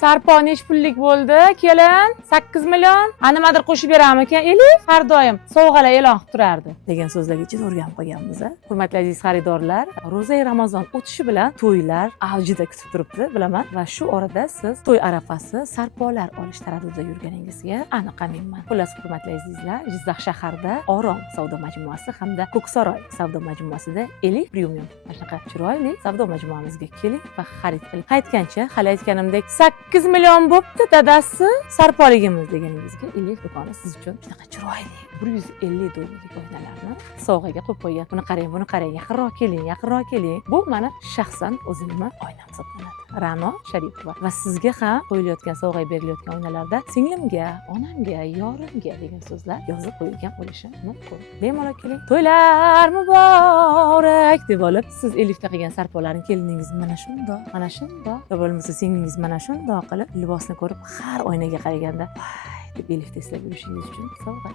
Sarpo nech pullik bo'ldi? Kelin 8 million. Nimadir qo'shib beramiz ekan. Elif har doim sovg'alar e'lon qilib turardi degan so'zlarga ichida o'rganib qolganmiz. Hurmatli aziz xaridorlar, ro'za Ramazon o'tishi bilan to'ylar avjida kutib turibdi, bilaman. Va shu orada siz to'y arafasi sarpolar olish taraddudida yurganingizga aniq aminman. Xullas, hurmatli azizlar, Jizzax shahrida Orom savdo majmuasi hamda Ko'ksaroy savdo majmuasida Elif Premium mana shunaqa chiroyli savdo majmuamizga keling va xarid qiling. Aytgancha, hali aytganimdek 8 million bo'pti dadasi sarpoligimiz deganingizga Elif do'koni siz uchun shunaqa chiroyli 150 dollarlik oynalarni sovg'aga qo'yib qo'ygan. Buni qarang, buni qarang, yaqinroq keling, yaqinroq keling. Bu mana shaxsan o'zimni oynam hisoblanadi. Ra'no Sharipova. Va sizga ham qo'yilayotgan sovg'a berilayotgan oynalarda singlimga, onamga, yorimga degan so'zlar yozib qo'yilgan bo'lishi mumkin. Bemalol keling. To'ylar muborak deb olib, siz Elifga qilgan sarpolaring keliningiz mana shundoq, mana shundoq, yo bo'lmasa singlingiz mana shundoq qilib libosni ko'rib har oynaga qaraganda, voy deb Elifni eslab yurishingiz uchun sovg'a.